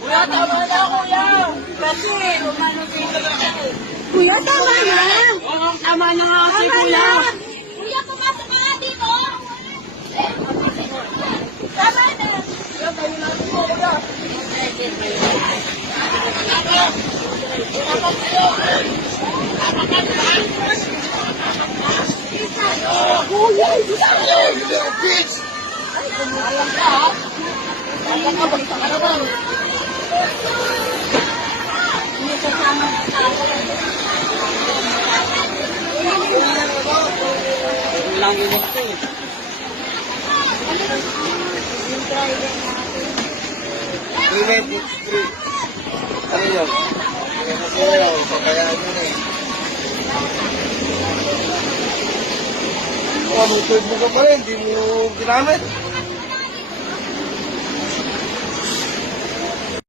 Kuya, tama na, kuya. Kasi, umano dito na. Kuya, tama na. Tama na nga kasi, kuya. Kuya, pumasok ka nga dito. Tama na. Kuya, tayo na ito, kuya. Kuya, Alam ka, ha? Alam ka, balik ka naman. hindi kasama ng tao. Lang yun ito, eh. Yung driver natin. 393. Ano yun? Kasi yun, pagkayaan yun eh. Ano, mo ka pa rin, hindi mo ginamit.